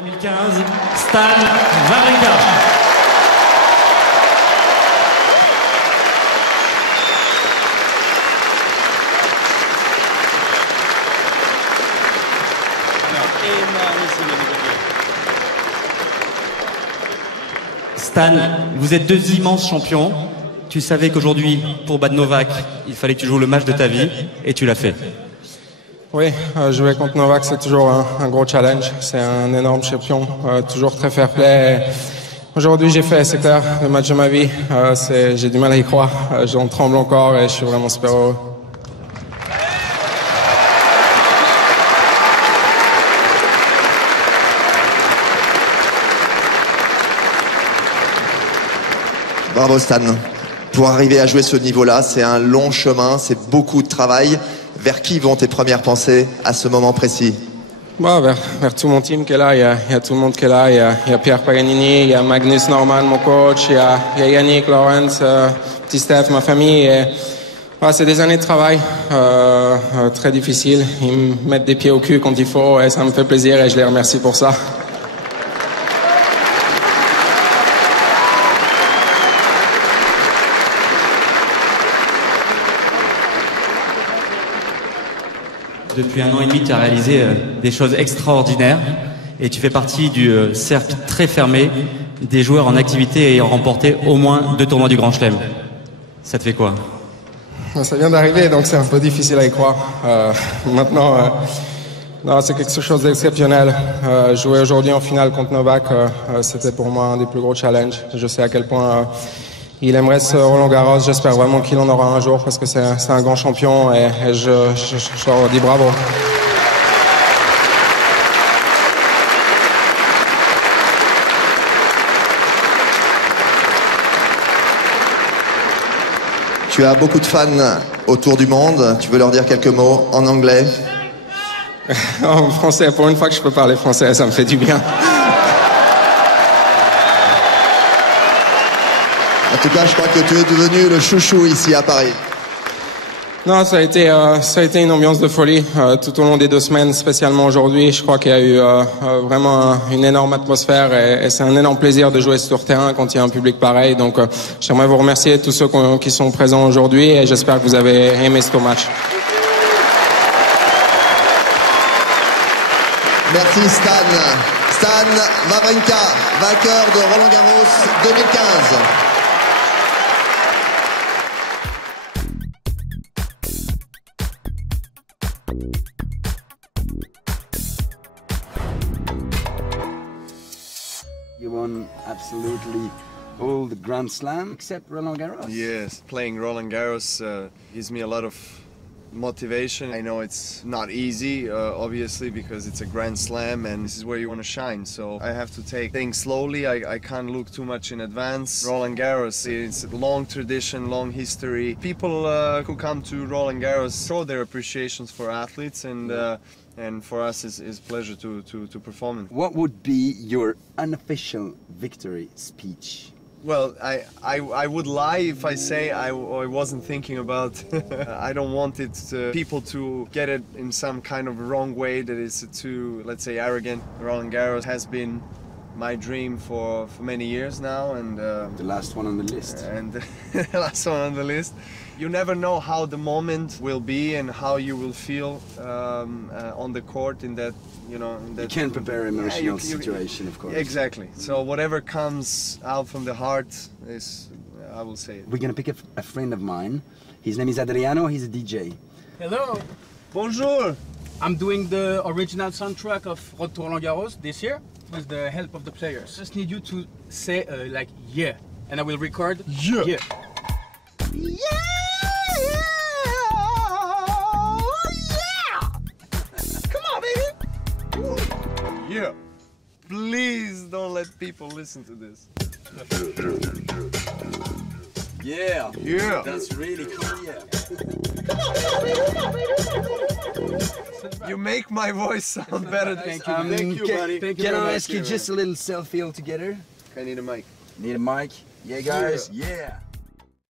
2015, Stan Wawrinka. Stan, vous êtes deux immenses champions. Tu savais qu'aujourd'hui, pour Bad Novak, il fallait que tu joues le match de ta vie, et tu l'as fait. Oui, jouer contre Novak, c'est toujours un gros challenge. C'est un énorme champion, toujours très fair play. Aujourd'hui, j'ai fait, c'est clair, le match de ma vie. J'ai du mal à y croire. J'en tremble encore et je suis vraiment super heureux. Bravo Stan. Pour arriver à jouer ce niveau-là, c'est un long chemin, c'est beaucoup de travail. Vers qui vont tes premières pensées à ce moment précis? Vers tout mon team qui est là, il y a tout le monde qui est là, il y a Pierre Paganini, il y a Magnus Norman, mon coach, il y a Yannick, Lawrence, petit Steph, ma famille. C'est des années de travail très difficiles. Ils me mettent des pieds au cul quand il faut et ça me fait plaisir et je les remercie pour ça. Depuis 1 an et demi, tu as réalisé des choses extraordinaires et tu fais partie du cercle très fermé des joueurs en activité ayant remporté au moins 2 tournois du Grand Chelem. Ça te fait quoi? Ça vient d'arriver, donc c'est un peu difficile à y croire. Maintenant, non, c'est quelque chose d'exceptionnel. Jouer aujourd'hui en finale contre Novak, c'était pour moi un des plus gros challenges. Je sais à quel point il aimerait ce Roland Garros. J'espère vraiment qu'il en aura un jour parce que c'est un grand champion et je leur dis bravo. Tu as beaucoup de fans autour du monde. Tu veux leur dire quelques mots en anglais? En français, pour une fois que je peux parler français, ça me fait du bien. En tout cas, je crois que tu es devenu le chouchou ici à Paris. Non, ça a été une ambiance de folie tout au long des 2 semaines, spécialement aujourd'hui. Je crois qu'il y a eu vraiment une énorme atmosphère et c'est un énorme plaisir de jouer sur terrain quand il y a un public pareil. Donc, j'aimerais vous remercier tous ceux qui sont présents aujourd'hui et j'espère que vous avez aimé ce match. Merci Stan. Stan Wawrinka, vainqueur de Roland Garros 2015. You won absolutely all the Grand Slam except Roland Garros. Yes, playing Roland Garros gives me a lot of motivation. I know it's not easy, obviously, because it's a Grand Slam and this is where you want to shine. So I have to take things slowly. I can't look too much in advance. Roland Garros, it's a long tradition, long history. People who come to Roland Garros show their appreciations for athletes and for us it's a pleasure to perform. What would be your unofficial victory speech? Well, I would lie if I say I wasn't thinking about I don't want people to get it in some kind of wrong way that is too, let's say, arrogant. Roland Garros has been my dream for many years now, and the last one on the list. And the last one on the list. You never know how the moment will be and how you will feel on the court in that, you know. You can't prepare an emotional situation, of course. Exactly. So whatever comes out from the heart is, I will say it. We're gonna pick a friend of mine. His name is Adriano. He's a DJ. Hello. Bonjour. I'm doing the original soundtrack of Road to Roland Garros this year with the help of the players. Just need you to say like yeah, and I will record yeah. Yeah. Yeah. Please don't let people listen to this. Yeah. Yeah. That's really cool. Yeah. You make my voice sound better. Thank you, thank you, buddy. Thank you Can very I much. ask you just a little selfie all together? I need a mic. Need a mic? Yeah, guys. Yeah.